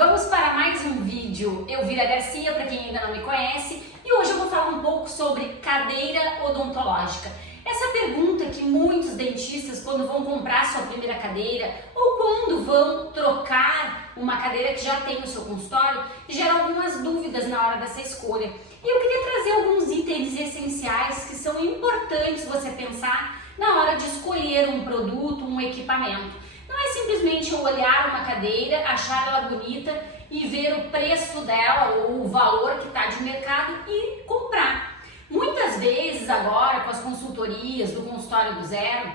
Vamos para mais um vídeo. Elvira Garcia, para quem ainda não me conhece, e hoje eu vou falar um pouco sobre cadeira odontológica. Essa pergunta que muitos dentistas, quando vão comprar sua primeira cadeira ou quando vão trocar uma cadeira que já tem no seu consultório, gera algumas dúvidas na hora dessa escolha. E eu queria trazer alguns itens essenciais que são importantes você pensar na hora de escolher um produto, um equipamento. Não é simplesmente eu olhar uma cadeira, achar ela bonita e ver o preço dela ou o valor que está de mercado e comprar. Muitas vezes agora com as consultorias do consultório do zero,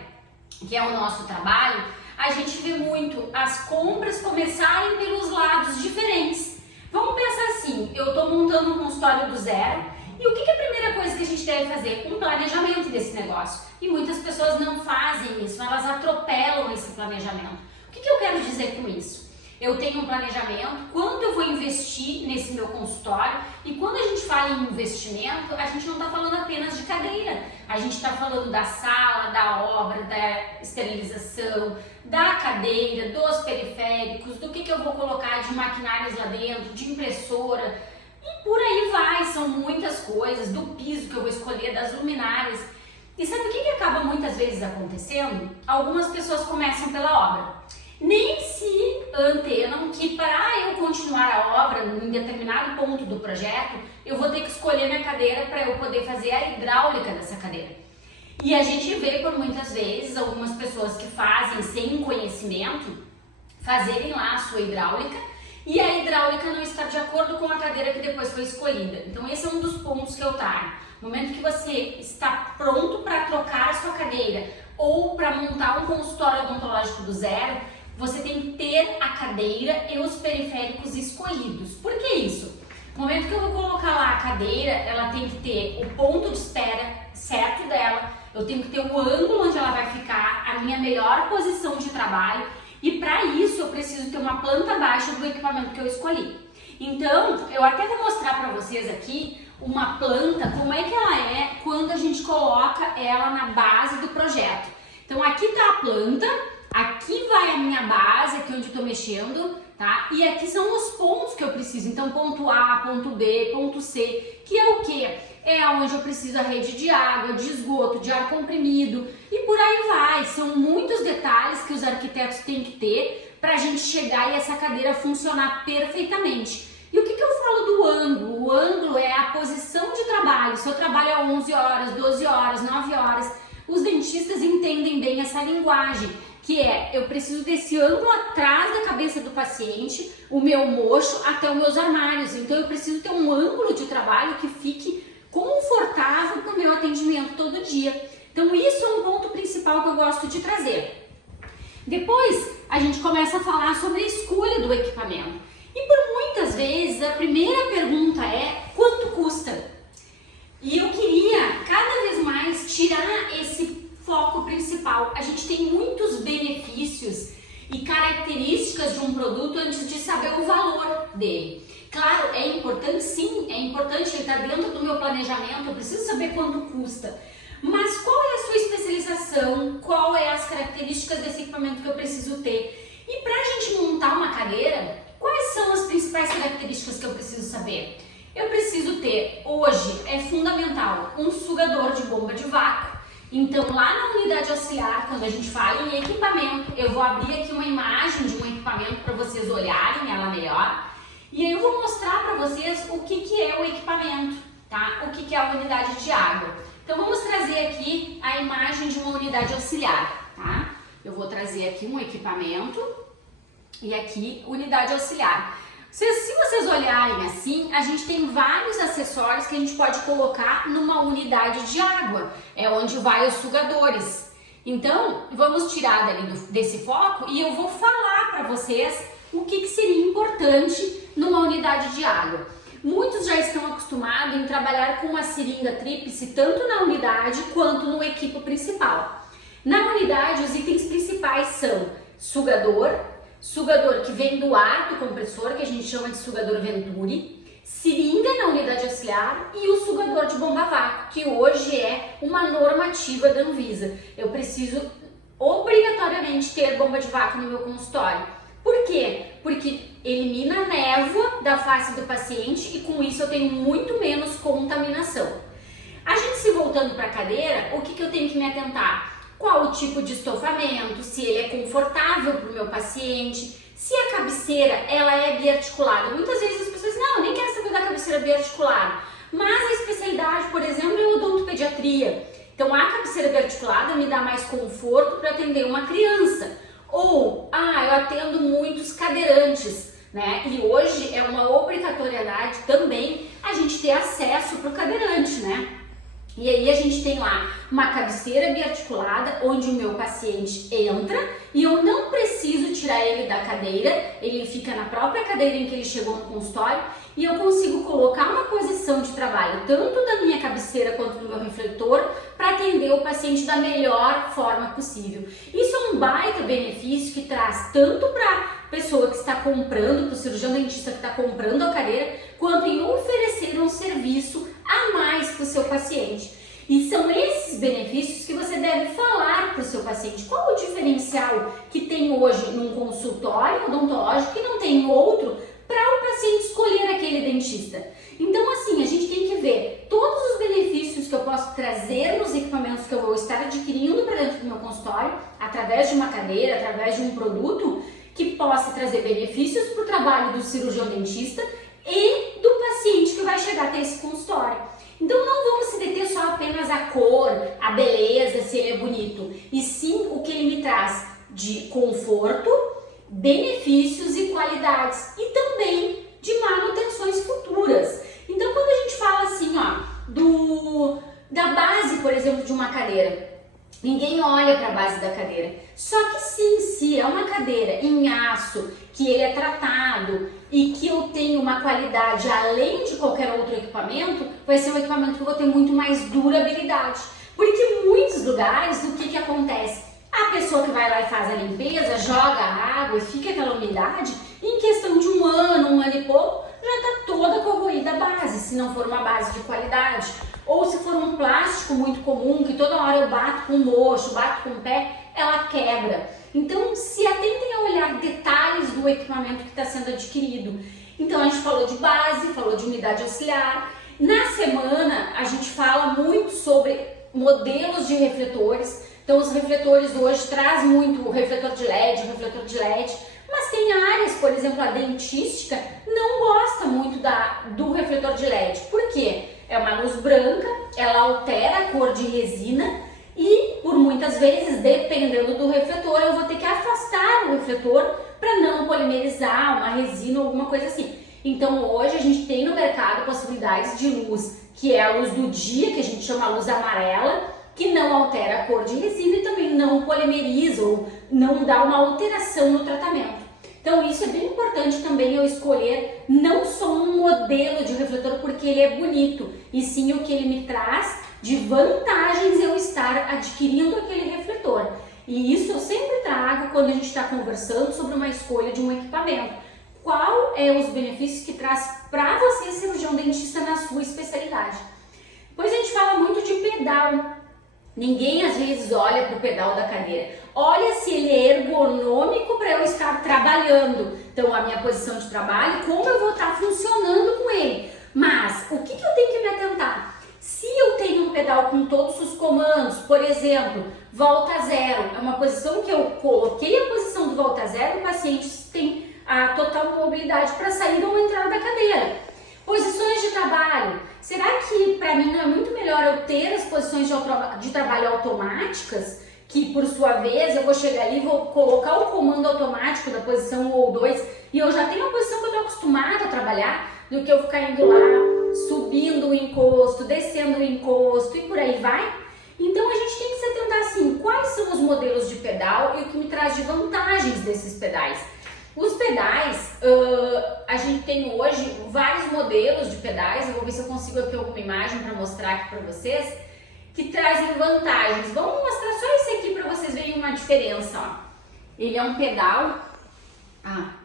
que é o nosso trabalho, a gente vê muito as compras começarem pelos lados diferentes. Vamos pensar assim, eu estou montando um consultório do zero e o que é a primeira coisa que a gente deve fazer? Um planejamento desse negócio. E muitas pessoas não fazem isso, elas atropelam esse planejamento. O que eu quero dizer com isso? Eu tenho um planejamento, quanto eu vou investir nesse meu consultório, e quando a gente fala em investimento, a gente não está falando apenas de cadeira, a gente está falando da sala, da obra, da esterilização, da cadeira, dos periféricos, do que eu vou colocar de maquinários lá dentro, de impressora, e por aí vai, são muitas coisas, do piso que eu vou escolher, das luminárias. E sabe o que acaba muitas vezes acontecendo? Algumas pessoas começam pela obra. Nem se antenam que para eu continuar a obra em determinado ponto do projeto, eu vou ter que escolher minha cadeira para eu poder fazer a hidráulica dessa cadeira. E a gente vê por muitas vezes algumas pessoas que fazem sem conhecimento, fazerem lá a sua hidráulica, e a hidráulica não está de acordo com a cadeira que depois foi escolhida. Então esse é um dos pontos que eu trago. No momento que você está pronto para trocar a sua cadeira ou para montar um consultório odontológico do zero, você tem que ter a cadeira e os periféricos escolhidos. Por que isso? No momento que eu vou colocar lá a cadeira, ela tem que ter o ponto de espera certo dela, eu tenho que ter o ângulo onde ela vai ficar, a minha melhor posição de trabalho, e para isso eu preciso ter uma planta baixa do equipamento que eu escolhi. Então, eu até vou mostrar para vocês aqui uma planta, como é que ela é quando a gente coloca ela na base do projeto. Então aqui está a planta, aqui vai a minha base, aqui onde eu estou mexendo, tá? E aqui são os pontos que eu preciso, então ponto A, ponto B, ponto C, que é o que? É onde eu preciso a rede de água, de esgoto, de ar comprimido e por aí vai. São muitos detalhes que os arquitetos têm que ter para a gente chegar e essa cadeira funcionar perfeitamente. E o que eu falo do ângulo? O ângulo é a posição de trabalho. Se eu trabalho 11 horas, 12 horas, 9 horas, os dentistas entendem bem essa linguagem, que é, eu preciso desse ângulo atrás da cabeça do paciente, o meu mocho até os meus armários. Então eu preciso ter um ângulo de trabalho que fique confortável para o meu atendimento todo dia. Então isso é um ponto principal que eu gosto de trazer. Depois a gente começa a falar sobre a escolha do equipamento. E por muitas vezes a primeira pergunta é quanto custa? E eu queria cada vez mais tirar esse foco principal. A gente tem muitos benefícios e características de um produto antes de saber o valor dele. Claro, é importante sim, é importante, ele está dentro do meu planejamento, eu preciso saber quanto custa. Mas qual é a sua especialização? Qual é as características desse equipamento que eu preciso ter? E para a gente montar uma cadeira, quais são as principais características que eu preciso saber? Eu preciso ter, hoje é fundamental, um sugador de bomba de vácuo. Então lá na unidade auxiliar, quando a gente fala em equipamento, eu vou abrir aqui uma imagem de um equipamento para vocês olharem ela melhor. E aí eu vou mostrar para vocês o que é o equipamento, tá? O que é a unidade de água. Então vamos trazer aqui a imagem de uma unidade auxiliar, tá? Eu vou trazer aqui um equipamento e aqui unidade auxiliar. Se vocês olharem assim, a gente tem vários acessórios que a gente pode colocar numa unidade de água, é onde vai os sugadores. Então, vamos tirar desse foco e eu vou falar para vocês o que seria importante numa unidade de água. Muitos já estão acostumados em trabalhar com uma seringa tríplice, tanto na unidade quanto no equipo principal. Na unidade, os itens principais são sugador que vem do ar do compressor, que a gente chama de sugador Venturi, seringa na unidade auxiliar e o sugador de bomba a vácuo, que hoje é uma normativa da Anvisa. Eu preciso obrigatoriamente ter bomba de vácuo no meu consultório. Por quê? Porque elimina a névoa da face do paciente e com isso eu tenho muito menos contaminação. A gente se voltando para a cadeira, o que eu tenho que me atentar? Qual o tipo de estofamento, se ele é confortável para o meu paciente, se a cabeceira ela é biarticulada. Muitas vezes as pessoas dizem, não, eu nem quero saber da cabeceira biarticulada, mas a especialidade, por exemplo, é odontopediatria. Então a cabeceira biarticulada me dá mais conforto para atender uma criança. Ou, eu atendo muitos cadeirantes, né? E hoje é uma obrigatoriedade também a gente ter acesso para o cadeirante, né? E aí a gente tem lá uma cabeceira biarticulada onde o meu paciente entra e eu não preciso tirar ele da cadeira, ele fica na própria cadeira em que ele chegou no consultório e eu consigo colocar uma posição de trabalho tanto da minha cabeceira quanto do meu refletor para atender o paciente da melhor forma possível. Isso é um baita benefício que traz tanto para a pessoa que está comprando, para o cirurgião dentista que está comprando a cadeira, quanto em oferecer um serviço a mais para o seu paciente. E são esses benefícios que você deve falar para o seu paciente. Qual o diferencial que tem hoje num consultório odontológico que não tem em outro para o paciente escolher aquele dentista? Então, assim, a gente tem que ver todos os benefícios que eu posso trazer nos equipamentos que eu vou estar adquirindo para dentro do meu consultório, através de uma cadeira, através de um produto que possa trazer benefícios para o trabalho do cirurgião dentista e do paciente que vai chegar até esse consultório. Então não vamos se deter só apenas a cor, a beleza, se ele é bonito, e sim o que ele me traz de conforto, benefícios e qualidades e também de manutenções futuras. Então quando a gente fala assim, da base, por exemplo, de uma cadeira, ninguém olha para a base da cadeira. Só que sim, se é uma cadeira em aço, que ele é tratado e que eu tenho uma qualidade além de qualquer outro equipamento, vai ser um equipamento que eu vou ter muito mais durabilidade. Porque em muitos lugares, o que acontece? A pessoa que vai lá e faz a limpeza, joga a água e fica aquela umidade, em questão de um ano e pouco, já está toda corroída a base, se não for uma base de qualidade. Ou se for um plástico muito comum, que toda hora eu bato com o mocho, bato com o pé, ela quebra. Então, se atentem a olhar detalhes do equipamento que está sendo adquirido. Então, a gente falou de base, falou de unidade auxiliar. Na semana, a gente fala muito sobre modelos de refletores. Então, os refletores hoje trazem muito o refletor de LED, mas tem áreas, por exemplo, a dentística não gosta muito do refletor de LED. Por quê? É uma luz branca, ela altera a cor de resina e, por muitas vezes, dependendo do refletor, eu vou ter que afastar o refletor para não polimerizar uma resina ou alguma coisa assim. Então, hoje a gente tem no mercado possibilidades de luz, que é a luz do dia, que a gente chama luz amarela, que não altera a cor de resina e também não polimeriza ou não dá uma alteração no tratamento. Então isso é bem importante também eu escolher não só um modelo de refletor porque ele é bonito, e sim o que ele me traz de vantagens eu estar adquirindo aquele refletor. E isso eu sempre trago quando a gente está conversando sobre uma escolha de um equipamento. Qual é os benefícios que traz para você, cirurgião dentista, na sua especialidade? Depois a gente fala muito de pedal. Ninguém às vezes olha para o pedal da cadeira. Olha se ele é ergonômico para eu estar trabalhando. Então a minha posição de trabalho, como eu vou estar funcionando com ele. Mas o que eu tenho que me atentar? Se eu tenho um pedal com todos os comandos, por exemplo, volta zero, é uma posição que eu coloquei a posição do volta zero, o paciente tem a total mobilidade para sair ou entrar da cadeira. Posições de trabalho. Será que para mim não é muito melhor eu ter as posições de trabalho automáticas, que por sua vez eu vou chegar ali e vou colocar o comando automático da posição 1 ou 2 e eu já tenho a posição que eu estou acostumada a trabalhar, do que eu ficar indo lá, subindo o encosto, descendo o encosto e por aí vai? Então a gente tem que se atentar assim, quais são os modelos de pedal e o que me traz de vantagens desses pedais. Os pedais, a gente tem hoje vários modelos de pedais, eu vou ver se eu consigo aqui alguma imagem para mostrar aqui para vocês, que trazem vantagens. Vamos mostrar só esse aqui para vocês verem uma diferença, ó. Ele é um pedal,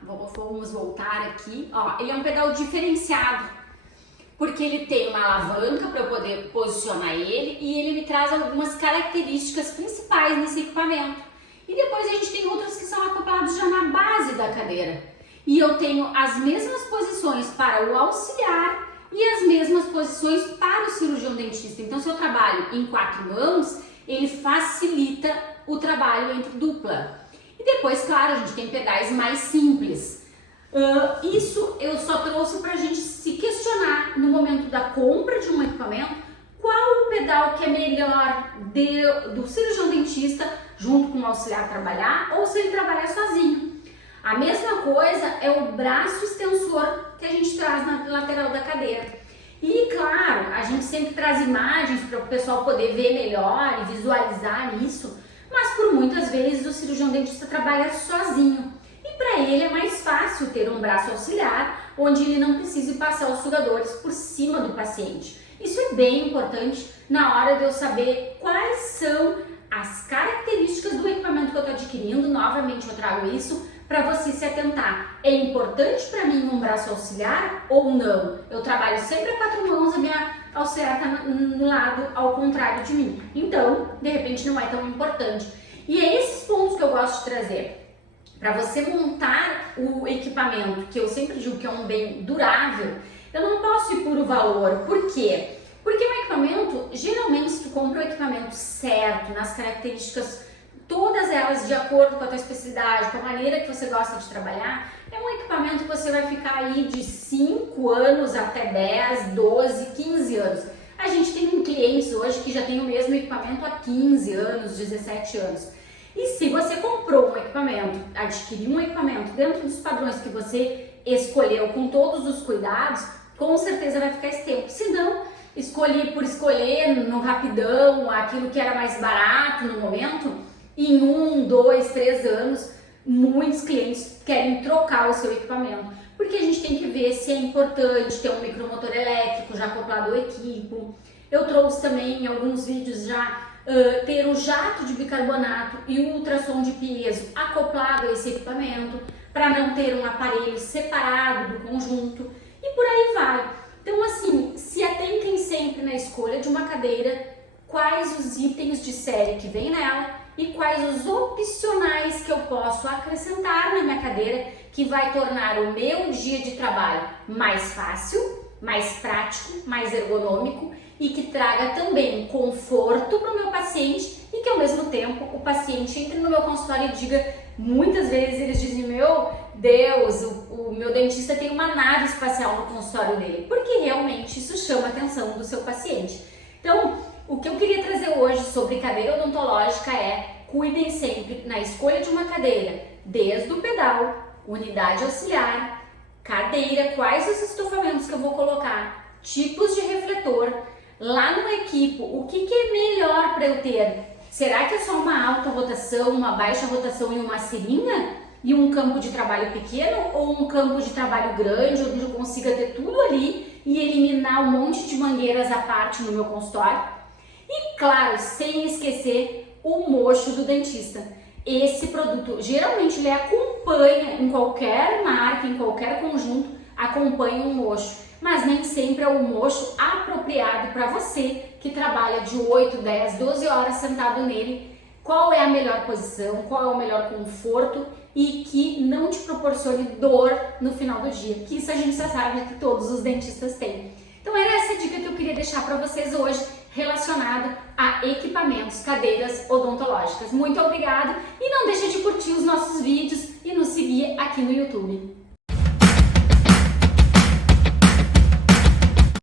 vamos voltar aqui, ó, ele é um pedal diferenciado, porque ele tem uma alavanca para eu poder posicionar ele e ele me traz algumas características principais nesse equipamento. E depois a gente tem outros que são acoplados já na base da cadeira. E eu tenho as mesmas posições para o auxiliar e as mesmas posições para o cirurgião dentista. Então, se eu trabalho em 4 mãos, ele facilita o trabalho entre dupla. E depois, claro, a gente tem pedais mais simples. Isso eu só trouxe para a gente se questionar no momento da compra de um equipamento, qual o pedal que é melhor do cirurgião dentista junto com o auxiliar trabalhar ou se ele trabalhar sozinho. A mesma coisa é o braço extensor que a gente traz na lateral da cadeira. E claro, a gente sempre traz imagens para o pessoal poder ver melhor e visualizar isso, mas por muitas vezes o cirurgião dentista trabalha sozinho. E para ele é mais fácil ter um braço auxiliar, onde ele não precisa passar os sugadores por cima do paciente. Isso é bem importante na hora de eu saber quais são as características do equipamento que eu estou adquirindo. Novamente eu trago isso para você se atentar. É importante para mim um braço auxiliar ou não? Eu trabalho sempre a 4 mãos, a minha auxiliar está no lado ao contrário de mim. Então, de repente não é tão importante. E é esses pontos que eu gosto de trazer. Para você montar o equipamento, que eu sempre digo que é um bem durável, eu não posso ir por o valor. Por quê? Porque o equipamento, geralmente, se tu compra o equipamento certo, nas características, todas elas de acordo com a tua especialidade, com a maneira que você gosta de trabalhar, é um equipamento que você vai ficar aí de 5 anos até 10, 12, 15 anos. A gente tem clientes hoje que já tem o mesmo equipamento há 15 anos, 17 anos. E se você comprou um equipamento, adquiriu um equipamento dentro dos padrões que você escolheu com todos os cuidados, com certeza vai ficar esse tempo. Se não, escolhi por escolher no rapidão aquilo que era mais barato no momento, em 1, 2, 3 anos, muitos clientes querem trocar o seu equipamento. Porque a gente tem que ver se é importante ter um micromotor elétrico já acoplado ao equipo. Eu trouxe também em alguns vídeos já ter o jato de bicarbonato e o ultrassom de piezo acoplado a esse equipamento, para não ter um aparelho separado do conjunto e por aí vai. Então assim, se atentem sempre na escolha de uma cadeira, quais os itens de série que vem nela e quais os opcionais que eu posso acrescentar na minha cadeira que vai tornar o meu dia de trabalho mais fácil, mais prático, mais ergonômico e que traga também conforto para o meu paciente e que ao mesmo tempo o paciente entre no meu consultório e diga, muitas vezes eles dizem, meu Deus, o meu dentista tem uma nave espacial no consultório dele, porque realmente isso chama a atenção do seu paciente. Então, o que eu queria trazer hoje sobre cadeira odontológica é, cuidem sempre na escolha de uma cadeira, desde o pedal, unidade auxiliar, cadeira, quais os estofamentos que eu vou colocar, tipos de refletor, lá no equipo, o que é melhor para eu ter? Será que é só uma alta rotação, uma baixa rotação e uma seringa? E um campo de trabalho pequeno ou um campo de trabalho grande, onde eu consiga ter tudo ali e eliminar um monte de mangueiras à parte no meu consultório? E claro, sem esquecer o mocho do dentista. Esse produto, geralmente ele acompanha em qualquer marca, em qualquer conjunto, acompanha um mocho. Mas nem sempre é o mocho apropriado para você que trabalha de 8, 10, 12 horas sentado nele. Qual é a melhor posição, qual é o melhor conforto e que não te proporcione dor no final do dia, que isso a gente já sabe que todos os dentistas têm. Então era essa dica que eu queria deixar para vocês hoje, relacionado a equipamentos, cadeiras odontológicas. Muito obrigada e não deixe de curtir os nossos vídeos e nos seguir aqui no YouTube.